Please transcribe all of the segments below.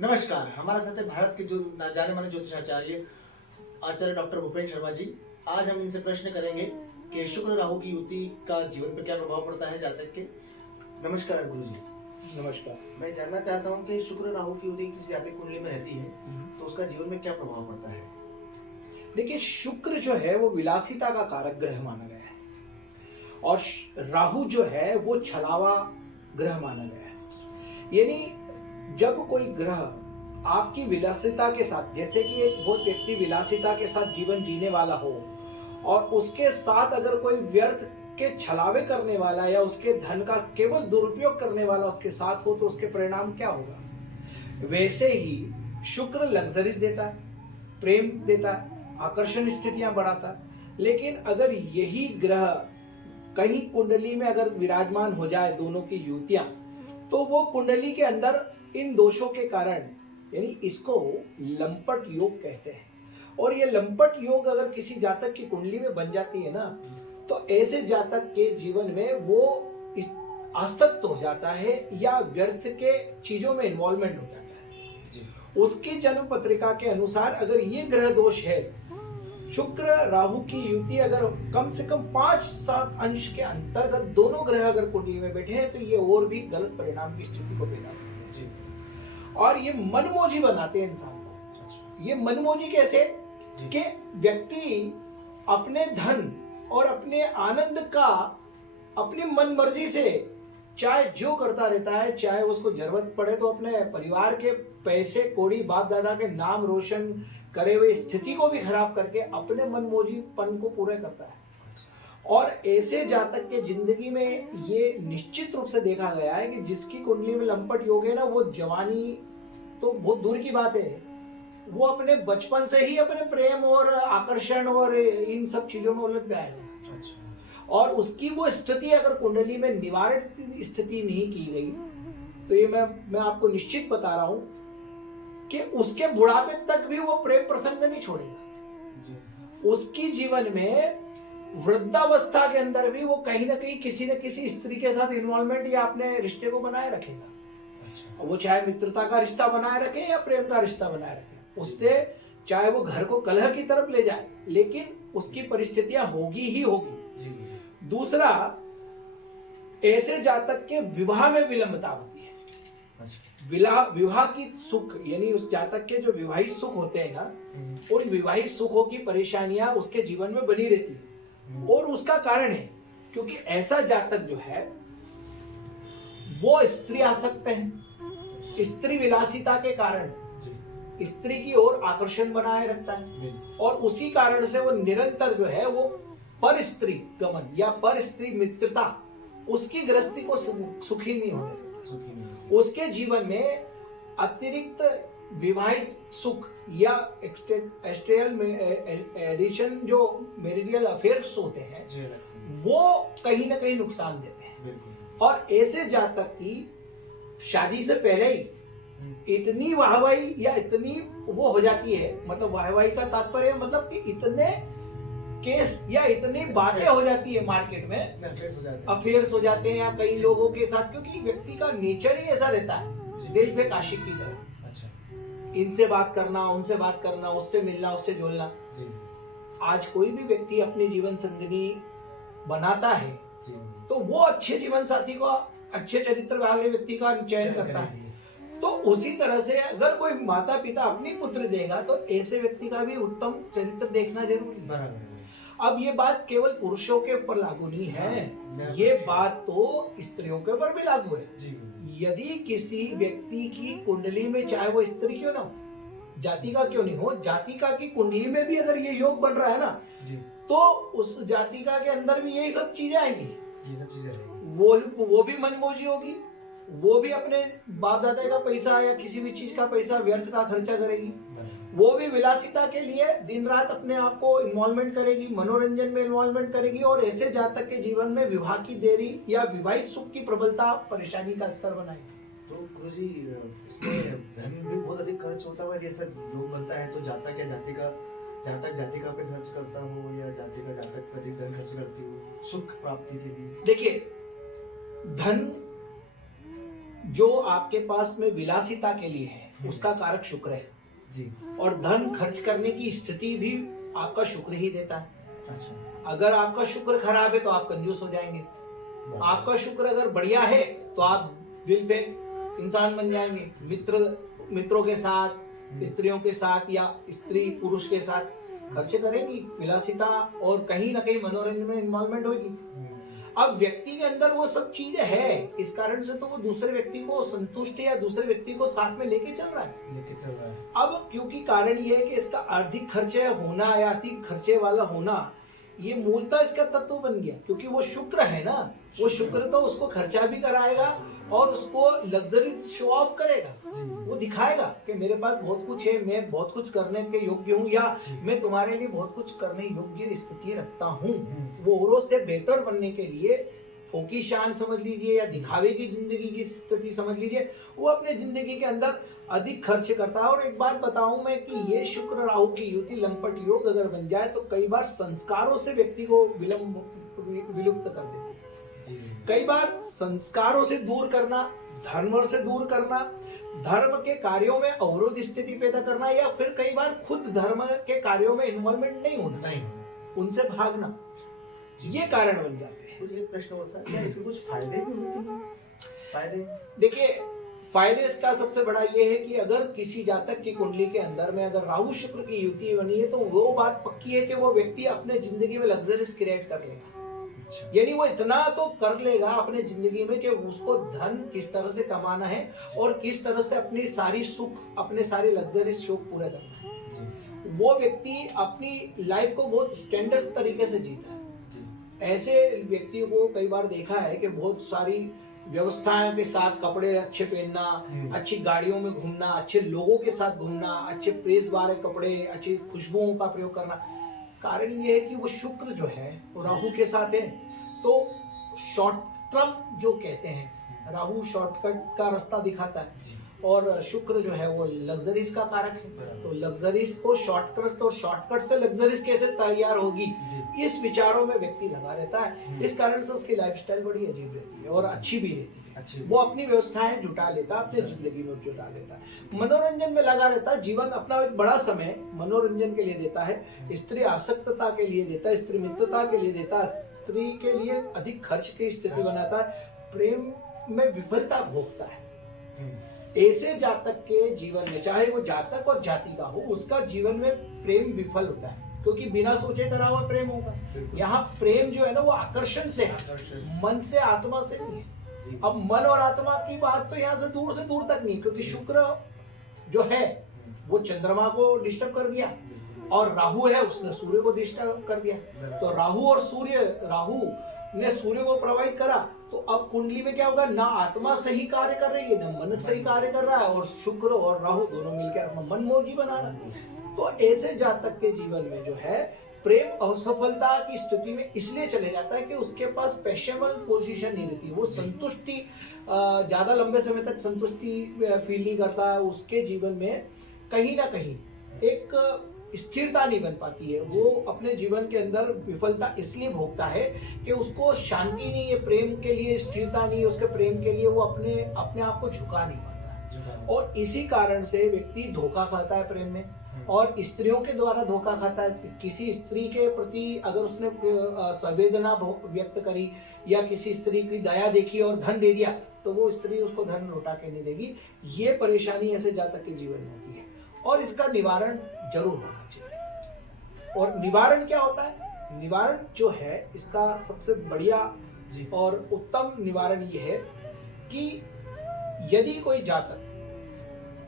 नमस्कार, हमारा साथ है भारत के जो जाने माने ज्योतिषाचार्य आचार्य डॉक्टर भूपेन्द्र शर्मा जी। आज हम इनसे प्रश्न करेंगे कि शुक्र राहु की युति का जीवन पर क्या प्रभाव पड़ता है जातक के। नमस्कार गुरु जी। नमस्कार। मैं जानना चाहता हूँ कि शुक्र राहु की युति किसी जातक कुंडली में रहती है तो उसका जीवन में क्या प्रभाव पड़ता है। देखिए, शुक्र जो है वो विलासिता का कारक ग्रह माना गया है और राहु जो है वो छलावा ग्रह माना गया है। यानी जब कोई ग्रह आपकी विलासिता के साथ, जैसे कि एक वो व्यक्ति विलासिता के साथ जीवन जीने वाला हो और उसके साथ अगर कोई व्यर्थ के छलावे करने वाला या उसके धन का केवल दुरुपयोग करने वाला उसके साथ हो तो उसके परिणाम क्या होगा। वैसे ही शुक्र लग्जरीज देता है, प्रेम देता है, आकर्षण स्थितियां बढ़ाता है। लेकिन अगर यही ग्रह कहीं कुंडली में अगर विराजमान हो जाए दोनों की युतियां, तो वो कुंडली के अंदर इन दोषों के कारण, यानी इसको लंपट योग कहते हैं। और ये लंपट योग अगर किसी जातक की कुंडली में बन जाती है ना, तो ऐसे जातक के जीवन में वो आसक्त हो जाता है या व्यर्थ के चीजों में इन्वॉल्वमेंट हो जाता है। उसकी जन्म पत्रिका के अनुसार अगर ये ग्रह दोष है, शुक्र राहु की युति अगर कम से कम 5-7 अंश के अंतर्गत दोनों ग्रह अगर कुंडली में बैठे हैं, तो ये और भी गलत परिणाम की स्थिति को पैदा करते हैं और ये मनमोजी बनाते हैं इंसान को। ये मनमोजी कैसे कि व्यक्ति अपने धन और अपने आनंद का अपनी मन मर्जी से चाहे जो करता रहता है, चाहे उसको जरूरत पड़े तो अपने परिवार के पैसे कौड़ी बाप दादा के नाम रोशन करे हुए स्थिति को भी खराब करके अपने मनमोजीपन को पूरा करता है। और ऐसे जातक के जिंदगी में ये निश्चित रूप से देखा गया है कि जिसकी कुंडली में लंपट योग है ना, वो जवानी तो बहुत दूर की बात है, वो अपने बचपन से ही अपने प्रेम और आकर्षण और इन सब चीजों में उलझ गया है। और उसकी वो स्थिति अगर कुंडली में निवारित स्थिति नहीं की गई, तो ये मैं आपको निश्चित बता रहा हूं कि उसके बुढ़ापे तक भी वो प्रेम प्रसंग नहीं छोड़ेगा। उसकी जीवन में वृद्धावस्था के अंदर भी वो कहीं ना कहीं किसी न किसी स्त्री के साथ इन्वॉल्वमेंट या अपने रिश्ते को बनाए रखेगा। वो चाहे मित्रता का रिश्ता बनाए रखे या प्रेम का रिश्ता बनाए रखे, उससे चाहे वो घर को कलह की तरफ ले जाए, लेकिन उसकी परिस्थितियां होगी ही होगी। दूसरा, ऐसे जातक के विवाह में विलंबता होती है। विवाह की सुख, यानी उस जातक के जो विवाहित सुख होते हैं ना, उन विवाहित सुखों की परेशानियां उसके जीवन में बनी रहती है। और उसका कारण है क्योंकि ऐसा जातक जो है वो स्त्री आसक्त है। स्त्री विलासिता के कारण स्त्री की ओर आकर्षण बनाए रखता है और उसी कारण से वो निरंतर जो है वो पर स्त्री गमन या पर स्त्री मित्रता उसकी गृहस्थी को सुखी नहीं होने देता। उसके जीवन में अतिरिक्त विवाहित सुख या एक्सटर्नल एडिशन जो मैरिटल अफेयर्स होते हैं, वो कहीं ना कहीं नुकसान देते हैं। और ऐसे जातक की शादी से पहले ही इतनी वाहवाही या इतनी वो हो जाती है, मतलब वाहवाही का तात्पर्य मतलब कि इतने केस या इतनी बातें हो जाती है मार्केट में, अफेयर्स हो जाते हैं या कई लोगों के साथ, क्योंकि व्यक्ति का नेचर ही ऐसा रहता है, दिल फेक आशिक की तरह। अच्छा। इनसे बात करना, उनसे बात करना, उससे मिलना, उससे जुलना। आज कोई भी व्यक्ति अपनी जीवन संगिनी बनाता है तो वो अच्छे जीवन साथी को, अच्छे चरित्र वाले व्यक्ति का चयन करता है। तो उसी तरह से अगर कोई माता पिता अपनी पुत्र देगा तो ऐसे व्यक्ति का भी उत्तम चरित्र देखना जरूरी है। अब ये बात केवल पुरुषों के ऊपर लागू नहीं है, ये बात तो स्त्रियों के ऊपर भी लागू है। यदि किसी व्यक्ति की कुंडली में, चाहे वो स्त्री क्यों ना हो, जाति का क्यों नहीं हो, जातिका की कुंडली में भी अगर ये योग बन रहा है ना, तो उस जातिका के अंदर भी यही सब चीजें आएंगी। वो भी मनमोजी होगी, वो भी अपने बाप दादा का पैसा या किसी भी चीज का पैसा व्यर्थ का खर्चा करेगी, वो भी विलासिता के लिए दिन रात अपने आप को इन्वॉल्वमेंट करेगी, मनोरंजन में इन्वॉल्वमेंट करेगी। और ऐसे जातक के जीवन में विवाह की देरी या विवाहित सुख की प्रबलता परेशानी का स्तर बनाएगी। तो गुरुजी, इसमें धन भी बहुत अधिक खर्च होता है, जैसा योग बनता है तो जातक या जातिका पे खर्च करता हो या जातिका जातक पे अधिक धन खर्च करती हो सुख प्राप्ति के लिए। देखिए, धन जो आपके पास में विलासिता के लिए है उसका कारक शुक्र है। जी। और धन खर्च करने की स्थिति भी आपका शुक्र ही देता है। अच्छा। अगर आपका शुक्र खराब है तो आप कंजूस हो जाएंगे, आपका शुक्र अगर बढ़िया है तो आप दिल पे इंसान बन जाएंगे, मित्रों के साथ, स्त्रियों के साथ या स्त्री पुरुष के साथ खर्च करेंगी, विलासिता और कहीं ना कहीं मनोरंजन में इन्वॉल्वमेंट होगी। अब व्यक्ति के अंदर वो सब चीजें है, इस कारण से तो वो दूसरे व्यक्ति को संतुष्ट या दूसरे व्यक्ति को साथ में लेके चल रहा है। अब क्योंकि कारण ये है कि इसका अधिक खर्चे होना या अधिक खर्चे वाला होना, ये मूलतः इसका तत्व बन गया, क्योंकि वो शुक्र है ना, वो शुक्र तो उसको खर्चा भी कराएगा और उसको लग्जरी शो ऑफ करेगा, वो दिखाएगा कि मेरे पास बहुत कुछ है, मैं बहुत कुछ करने के योग्य हूँ, या मैं तुम्हारे लिए बहुत कुछ करने योग्य स्थिति रखता हूँ। वो औरों से बेहतर बनने के लिए फोकी शान समझ लीजिए या दिखावे की जिंदगी की स्थिति समझ लीजिए, वो अपने जिंदगी के अंदर अधिक खर्च करता है। और एक बात बताऊं मैं कि ये शुक्र राहु की युति लंपट योग अगर बन जाए तो कई बार संस्कारों से व्यक्ति को विलुप्त कर देती है। कई बार संस्कारों से दूर करना, धर्म से दूर करना, धर्म के कार्यों में अवरोध स्थिति पैदा करना, या फिर कई बार खुद धर्म के कार्यों में इन्वॉल्वमेंट नहीं होना, उनसे भागना, ये कारण बन जाते हैं। मुझे प्रश्न होता है, क्या इसके कुछ फायदे भी होते हैं? फायदे देखिए, फायदे इसका सबसे बड़ा ये है कि अगर किसी जातक की कुंडली के अंदर में अगर राहु शुक्र की युति बनी है तो वो बात पक्की है कि वो व्यक्ति अपने जिंदगी में लग्जरीज क्रिएट कर लेगा। यानी वो इतना तो कर लेगा अपने जिंदगी में कि उसको धन किस तरह से कमाना है और किस तरह से अपनी सारी सुख, अपने सारे लग्जरीज शौक पूरे करना है। वो व्यक्ति अपनी लाइफ को बहुत स्टैंडर्ड तरीके से जीता है। ऐसे व्यक्तियों को कई बार देखा है कि बहुत सारी व्यवस्थाओं के साथ कपड़े अच्छे पहनना, अच्छी गाड़ियों में घूमना, अच्छे लोगों के साथ घूमना, अच्छे प्रेस वाले कपड़े, अच्छी खुशबुओं का प्रयोग करना, कारण ये है कि वो शुक्र जो है वो राहु के साथ है। तो शॉर्ट टर्म जो कहते हैं, राहु शॉर्टकट का रास्ता दिखाता है और शुक्र जो है वो लग्जरीज का कारक है। तो लग्जरीज को शॉर्टकट और शॉर्टकट से लग्जरीज कैसे तैयार होगी, इस विचारों में व्यक्ति लगा रहता है। इस कारण से उसकी लाइफस्टाइल बड़ी अजीब रहती है और अच्छी भी रहती है। वो अपनी व्यवस्थाएं जुटा लेता है, अपनी जिंदगी में जुटा लेता है, मनोरंजन में लगा रहता है। जीवन अपना एक बड़ा समय मनोरंजन के लिए देता है, स्त्री आसक्तता के लिए देता है, स्त्री मित्रता के लिए देता है, स्त्री के लिए अधिक खर्च की स्थिति बनाता है, प्रेम में विफलता भोगता है। ऐसे जातक के जीवन में, चाहे वो जातक और जाति का हो, उसका जीवन में प्रेम विफल होता है, क्योंकि बिना सोचे करा हुआ प्रेम होगा। यहाँ प्रेम जो है ना वो आकर्षण से है, मन से, आत्मा से नहीं है। अब मन और आत्मा की बात तो यहाँ से दूर तक नहीं, क्योंकि शुक्र जो है वो चंद्रमा को डिस्टर्ब कर दिया और राहु है उसने सूर्य को डिस्टर्ब कर दिया। तो राहु और सूर्य, राहु ने सूर्य को प्रभावित करा, तो अब कुंडली में क्या होगा, ना आत्मा सही कार्य कर रही है, ना मन सही कार्य कर रहा है, और शुक्र और राहु दोनों मिलकर अपना मन मौजी बना रहा है। तो ऐसे जातक के जीवन में जो है प्रेम असफलता की स्थिति में इसलिए चले जाता है कि उसके पास पैशनेबल पोजीशन नहीं रहती, वो संतुष्टि ज्यादा लंबे समय तक संतुष्टि फील नहीं करता। उसके जीवन में कहीं ना कहीं एक स्थिरता नहीं बन पाती है। वो अपने जीवन के अंदर विफलता इसलिए भोगता है कि उसको शांति नहीं है, प्रेम के लिए स्थिरता नहीं है, उसके प्रेम के लिए वो अपने आप को झुका नहीं पाता। और इसी कारण से व्यक्ति धोखा खाता है प्रेम में, और स्त्रियों के द्वारा धोखा खाता है। किसी स्त्री के प्रति अगर उसने संवेदना व्यक्त करी या किसी स्त्री की दया देखी और धन दे दिया, तो वो स्त्री उसको धन लौटा के नहीं देगी। ये परेशानी ऐसे जातक के जीवन में होती है और इसका निवारण जरूर होना चाहिए। और निवारण क्या होता है? निवारण जो है इसका सबसे बढ़िया और उत्तम निवारण ये है कि यदि कोई जातक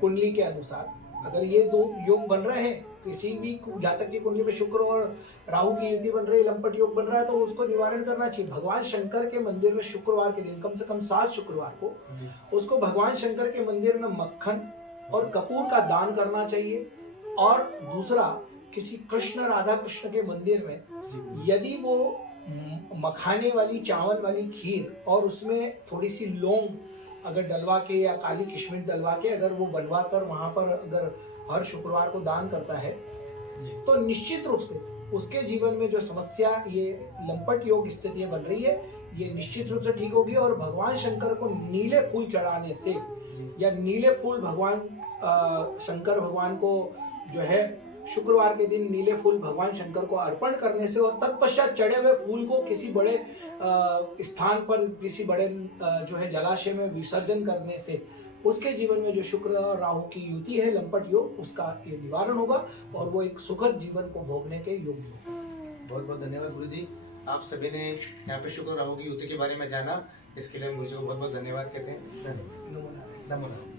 कुंडली के अनुसार अगर ये दो योग बन रहे हैं, किसी भी जातक की कुंडली में शुक्र और राहु की युति बन रही है, लंपट योग बन रहा है, तो उसको निवारण करना चाहिए। भगवान शंकर के मंदिर में शुक्रवार के दिन, कम से कम 7 शुक्रवार को उसको भगवान शंकर के मंदिर में मक्खन और कपूर का दान करना चाहिए। और दूसरा, किसी कृष्ण राधा कृष्ण के मंदिर में यदि वो मखाने वाली चावल वाली खीर और उसमें थोड़ी सी लौंग अगर डलवा के या काली किशमिश डलवा के अगर वो बनवा कर वहां पर अगर हर शुक्रवार को दान करता है, तो निश्चित रूप से उसके जीवन में जो समस्या, ये लंपट योग स्थितियां बन रही है, ये निश्चित रूप से ठीक होगी। और भगवान शंकर को नीले फूल चढ़ाने से या नीले फूल भगवान शंकर भगवान को जो है शुक्रवार के दिन नीले फूल भगवान शंकर को अर्पण करने से और तत्पश्चात चढ़े हुए फूल को किसी बड़े स्थान पर, किसी बड़े जो है जलाशय में विसर्जन करने से उसके जीवन में जो शुक्र और राहु की युति है, लंपट योग, उसका ये निवारण होगा और वो एक सुखद जीवन को भोगने के योग्य होगा। बहुत बहुत धन्यवाद गुरु जी। आप सभी ने यहाँ पे शुक्र राहु की युति के बारे में जाना, इसके लिए हम गुरु जी को बहुत बहुत धन्यवाद कहते हैं। नमो नारायण। नमो नारायण।